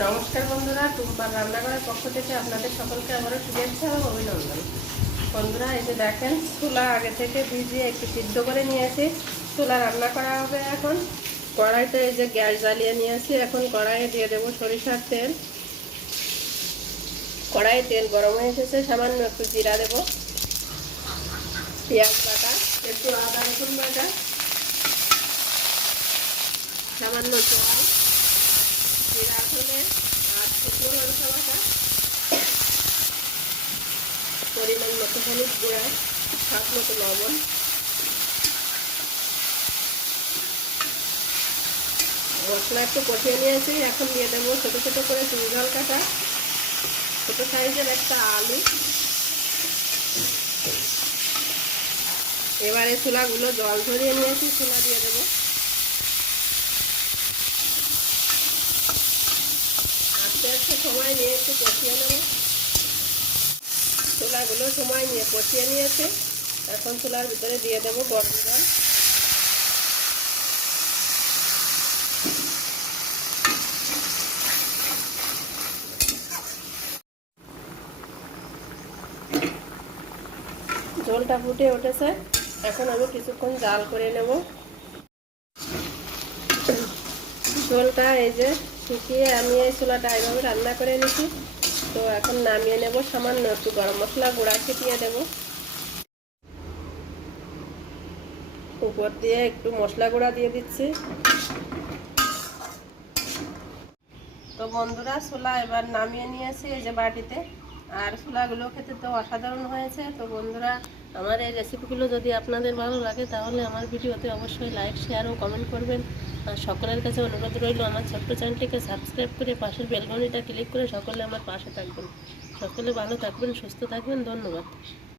নমস্কার বন্ধুরা টুম্পার রান্নাঘরের পক্ষ থেকে আপনাদের সকলকে আবারও শুভেচ্ছা এবং অভিনন্দন। বন্ধুরা, এই যে দেখেন চুলা আগে থেকে ভিজিয়ে একটু সিদ্ধ করে নিয়েছি। চুলা রান্না করা হবে এখন। কড়াইতে এই যে গ্যাস জ্বালিয়ে নিয়েছি। এখন কড়াইয়ে দিয়ে দেবো সরিষার তেল। কড়াইয়ে তেল গরম হয়ে এসেছে, সামান্য একটু জিরা দেবো। পেঁয়াজ বাটা, একটু আদা রসুন বাটা, সামান্য জল। পরিমাণ মতো হলুদ গুঁড়া, স্বাদ মতো লবণ। মশলা একটু কষিয়ে নিয়েছি, এখন দিয়ে দেবো ছোটো ছোটো করে চুল জল কাটা। ছোটো সাইজের একটা আলু। এবারে চুলাগুলো জল ধরিয়ে নিয়েছি, চুলা দিয়ে দেবো। আস্তে সময় নিয়ে একটু কষিয়ে নেব। চুলাগুলো সময় নিয়ে কষিয়ে নিয়েছে। এখন চুলার ভিতরে দিয়ে দেবো গরম জল। জলটা ফুটে উঠেছে। এখন আমি কিছুক্ষণ জাল করে নেব। ঝোলটা এই যে শুকিয়ে আমি এই চুলাটা এইভাবে রান্না করে নিছি। তো এখন নামিয়ে নেব সামান্য একটু গরম মশলা গুঁড়া ছিটিয়ে দেব। উপর দিয়ে একটু মশলা গুঁড়া দিয়ে দিচ্ছি। তো বন্ধুরা ছোলা এবার নামিয়ে নিয়েছি এই যে বাটিতে। আর ছোলাগুলো খেতে তো অসাধারণ হয়েছে। তো বন্ধুরা আমার এই রেসিপিগুলো যদি আপনাদের ভালো লাগে, তাহলে আমার ভিডিওতে অবশ্যই লাইক শেয়ার ও কমেন্ট করবেন। আর সকলের কাছে অনুরোধ রইল, আমার ছোট্ট চ্যানেলটিকে সাবস্ক্রাইব করে পাশের বেলঘনিটা ক্লিক করে সকলে আমার পাশে থাকবেন। সকলে ভালো থাকবেন, সুস্থ থাকবেন, ধন্যবাদ।